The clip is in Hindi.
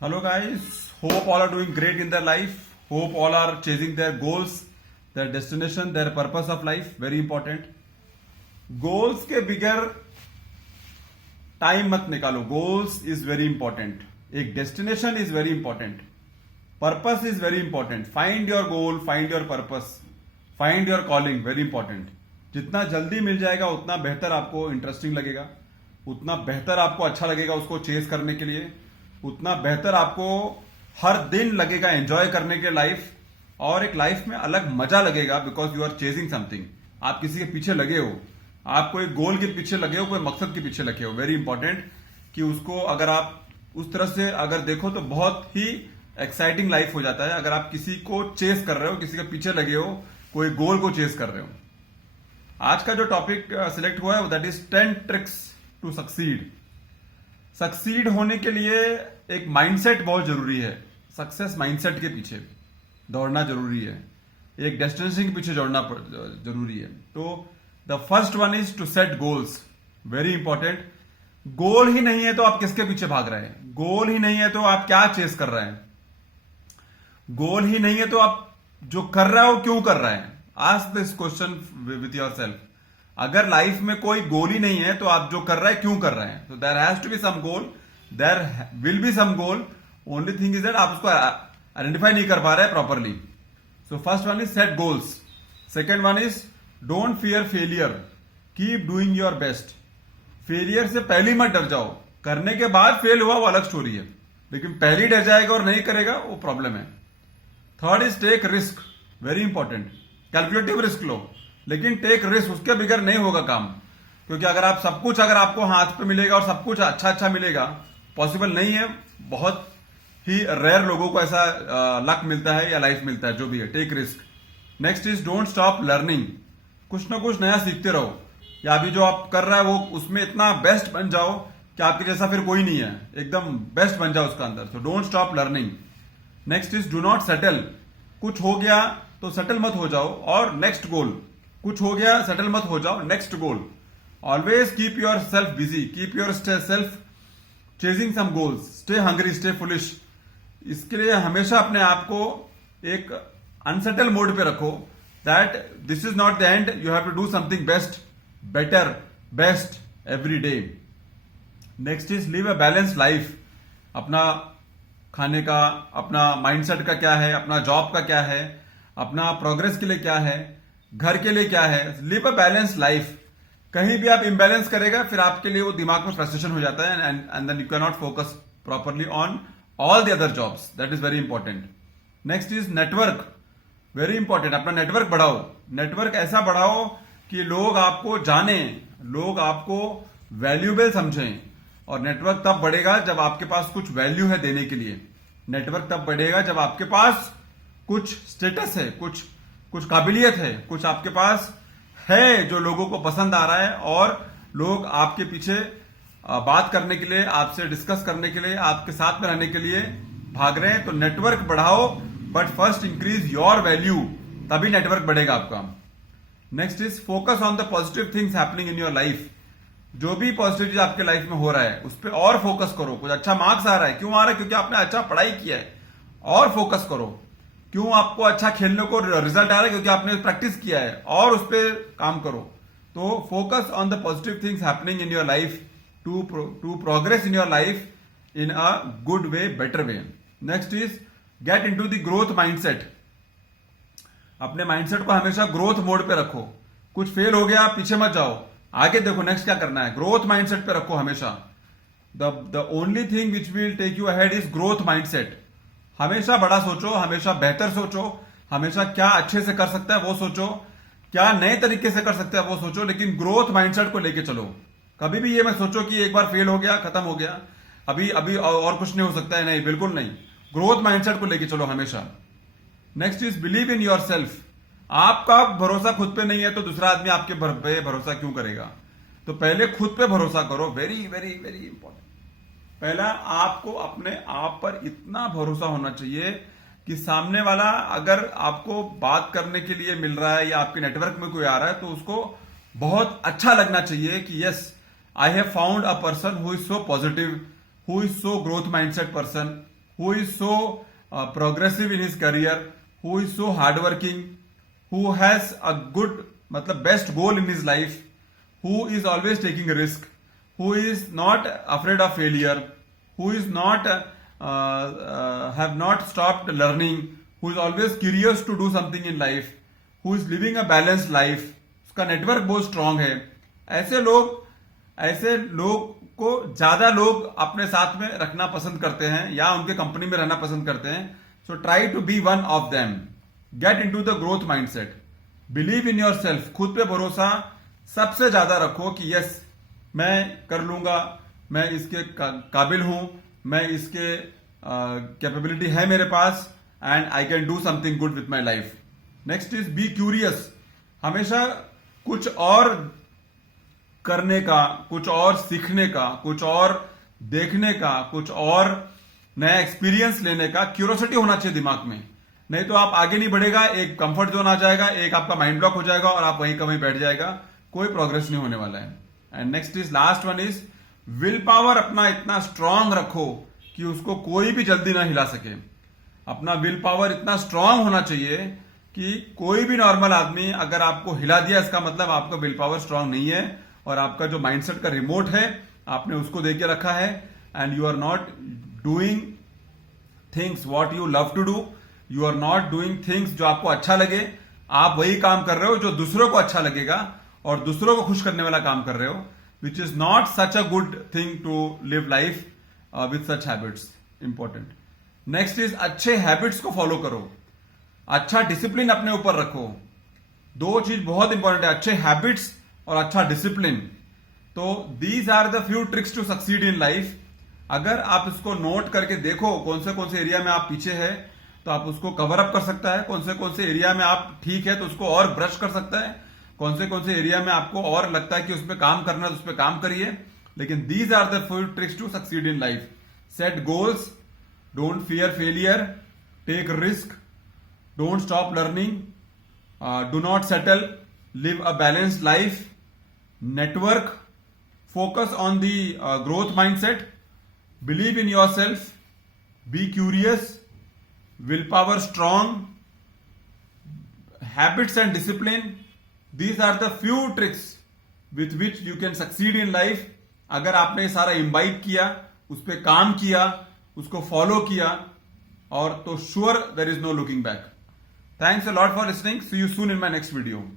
Hello guys, hope all are doing great in their life. Hope all are chasing their goals, their destination, their purpose of life. Very important. Goals के बिगर टाइम मत निकालो. Goals is very important. एक destination is very important. Purpose is very important. Find your goal, find your purpose, find your calling. Very important. जितना जल्दी मिल जाएगा उतना बेहतर आपको इंटरेस्टिंग लगेगा, उतना बेहतर आपको अच्छा लगेगा उसको चेस करने के लिए, उतना बेहतर आपको हर दिन लगेगा एंजॉय करने के लाइफ, और एक लाइफ में अलग मजा लगेगा because you are chasing something. आप किसी के पीछे लगे हो, आप कोई गोल के पीछे लगे हो, कोई मकसद के पीछे लगे हो. वेरी इंपॉर्टेंट कि उसको अगर आप उस तरह से अगर देखो तो बहुत ही एक्साइटिंग लाइफ हो जाता है. अगर आप किसी को चेस कर रहे हो, किसी के पीछे लगे हो, कोई गोल को चेस कर रहे हो. आज का जो टॉपिक सिलेक्ट हुआ है that is 10 tricks to succeed. Succeed होने के लिए एक माइंडसेट बहुत जरूरी है. सक्सेस माइंडसेट के पीछे दौड़ना जरूरी है, एक डेस्टिनेशन के पीछे दौड़ना जरूरी है. तो the first one is to set goals. Very important. Goal ही नहीं है तो आप किसके पीछे भाग रहे हैं? गोल ही नहीं है तो आप क्या चेस कर रहे हैं? गोल ही नहीं है तो आप जो कर रहे हो क्यों कर रहे हैं? Ask this question with your self. अगर लाइफ में कोई गोल ही नहीं है तो आप जो कर रहे हैं क्यों कर रहे हैं? तो there has to be some goal, there will be some goal. Only thing is that आप उसको आइडेंटिफाई नहीं कर पा रहे हैं properly. So first one is set goals. Second one is don't fear failure, keep doing your best. Failure से पहले मत डर जाओ. करने के बाद फेल हुआ वो अलग स्टोरी है, लेकिन पहले डर जाएगा और नहीं करेगा वो प्रॉब्लम है. Third is take risk. Very important. Calculative risk लो, लेकिन टेक रिस्क. उसके बगैर नहीं होगा काम, क्योंकि अगर आप सब कुछ अगर आपको हाथ पे मिलेगा और सब कुछ अच्छा अच्छा मिलेगा, पॉसिबल नहीं है. बहुत ही रेयर लोगों को ऐसा लक मिलता है या लाइफ मिलता है, जो भी है. Take risk. Next is don't stop learning. कुछ ना कुछ नया सीखते रहो, या अभी जो आप कर रहा है वो उसमें इतना बेस्ट बन जाओ कि आपके जैसा फिर कोई नहीं है. एकदम बेस्ट बन जाओ उसका अंदर. So don't stop learning. Next is do not settle. कुछ हो गया तो सेटल मत हो जाओ और नेक्स्ट गोल. कुछ हो गया सेटल मत हो जाओ, next goal. Always keep yourself busy, keep yourself chasing some goals. Stay hungry, stay foolish. इसके लिए हमेशा अपने आप को एक अनसेटल मोड पे रखो, that this is not the end. You have to do something best, better, best every day. Next is live a balance life. अपना खाने का, अपना माइंडसेट का क्या है, अपना जॉब का क्या है, अपना प्रोग्रेस के लिए क्या है, घर के लिए क्या है. Live a balance life. कहीं भी आप इम्बैलेंस करेगा फिर आपके लिए वो दिमाग में फ्रस्ट्रेशन हो जाता है, and then you can not focus properly on all the other jobs. That is very important. Next is network. Very important. अपना नेटवर्क बढ़ाओ. नेटवर्क ऐसा बढ़ाओ कि लोग आपको जाने, लोग आपको वैल्यूएबल समझें. और नेटवर्क तब बढ़ेगा जब आपके पास कुछ वैल्यू है देने के लिए. नेटवर्क तब बढ़ेगा जब आपके पास कुछ स्टेटस है, कुछ काबिलियत है, कुछ आपके पास है जो लोगों को पसंद आ रहा है, और लोग आपके पीछे बात करने के लिए, आपसे डिस्कस करने के लिए, आपके साथ में रहने के लिए भाग रहे हैं. तो नेटवर्क बढ़ाओ, but first increase your value, तभी नेटवर्क बढ़ेगा आपका. Next is focus on the positive things happening in your life. जो भी पॉजिटिव चीज आपके लाइफ में हो रहा है उस पर और फोकस करो. कुछ अच्छा मार्क्स आ रहा है, क्यों आ रहा है? क्योंकि आपने अच्छा पढ़ाई किया है, और फोकस करो. क्यों आपको अच्छा खेलने को रिजल्ट आ रहा है? क्योंकि आपने प्रैक्टिस किया है, और उस पर काम करो. तो focus on the positive things happening in your life to progress in your life in a good way, better way. Next is get into the growth mindset. अपने माइंडसेट को हमेशा ग्रोथ मोड पे रखो. कुछ फेल हो गया पीछे मत जाओ, आगे देखो नेक्स्ट क्या करना है. ग्रोथ माइंडसेट पे रखो हमेशा. The only thing which will take you ahead is growth mindset. हमेशा बड़ा सोचो, हमेशा बेहतर सोचो, हमेशा क्या अच्छे से कर सकता है वो सोचो, क्या नए तरीके से कर सकता है वो सोचो, लेकिन ग्रोथ माइंडसेट को लेके चलो. कभी भी ये मत सोचो कि एक बार फेल हो गया खत्म हो गया, अभी अभी और कुछ नहीं हो सकता है. नहीं, बिल्कुल नहीं. ग्रोथ माइंडसेट को लेके चलो हमेशा. Next is believe in your self. आपका भरोसा खुद पे नहीं है तो दूसरा आदमी आपके पे भरोसा क्यों करेगा? तो पहले खुद पे भरोसा करो. Very very very important. पहला, आपको अपने आप पर इतना भरोसा होना चाहिए कि सामने वाला अगर आपको बात करने के लिए मिल रहा है या आपके नेटवर्क में कोई आ रहा है तो उसको बहुत अच्छा लगना चाहिए कि yes, I have found a person who is so positive, who is so growth mindset person, who is so progressive in his career, who is so hardworking, who has a good, मतलब best goal in his life, who is always taking a risk, who is not afraid of failure, who is not have not stopped learning, who is always curious to do something in life, who is living a balanced life, उसका नेटवर्क बहुत स्ट्रांग है. ऐसे लोग को ज्यादा लोग अपने साथ में रखना पसंद करते हैं या उनके कंपनी में रहना पसंद करते हैं. So try to be one of them. Get into the growth mindset. Believe in yourself. खुद पे भरोसा सबसे ज्यादा रखो कि यस मैं कर लूंगा, मैं इसके काबिल हूं, मैं इसके कैपेबिलिटी है मेरे पास, and I can do something good with my life. Next is be curious. हमेशा कुछ और करने का, कुछ और सीखने का, कुछ और देखने का, कुछ और नया एक्सपीरियंस लेने का क्यूरियोसिटी होना चाहिए दिमाग में. नहीं तो आप आगे नहीं बढ़ेगा, एक कंफर्ट जोन आ जाएगा, एक आपका माइंड ब्लॉक हो जाएगा और आप वहीं का वहीं बैठ जाएगा. कोई प्रोग्रेस नहीं होने वाला है. And next is last one is will power. अपना इतना स्ट्रांग रखो कि उसको कोई भी जल्दी ना हिला सके. अपना विल पावर इतना स्ट्रांग होना चाहिए कि कोई भी नॉर्मल आदमी अगर आपको हिला दिया, इसका मतलब आपका विल पावर स्ट्रांग नहीं है और आपका जो माइंडसेट का रिमोट है आपने उसको दे के रखा है. And you are not doing things what you love to do. You are not doing things जो आपको अच्छा लगे. आप वही काम कर रहे हो जो दूसरों को अच्छा लगेगा और दूसरों को खुश करने वाला काम कर रहे हो, which is not such a good thing to live life with such habits. Important. Next is अच्छे हैबिट्स को फॉलो करो. अच्छा डिसिप्लिन अपने ऊपर रखो. दो चीज बहुत इंपॉर्टेंट है, अच्छे हैबिट्स और अच्छा डिसिप्लिन. तो these are the few tricks to succeed in life. अगर आप इसको नोट करके देखो कौन से एरिया में आप पीछे है तो आप उसको कवर अप कर सकता है. कौन से एरिया में आप ठीक है तो उसको और ब्रश कर सकता है. कौन से एरिया में आपको और लगता है कि उस पर काम करना है तो उस पर काम करिए. लेकिन these are the few tricks to succeed in life. Set goals, don't fear failure, take risk, don't stop learning, do not settle, live a balanced life, network, focus on the growth mindset, believe in yourself, be curious, willpower strong, habits and discipline. These are the few tricks with which you can succeed in life. अगर आपने ये सारा इम्बाइब किया, उस पर काम किया, उसको फॉलो किया और तो sure there is no looking back. Thanks a lot for listening. See you soon in my next video.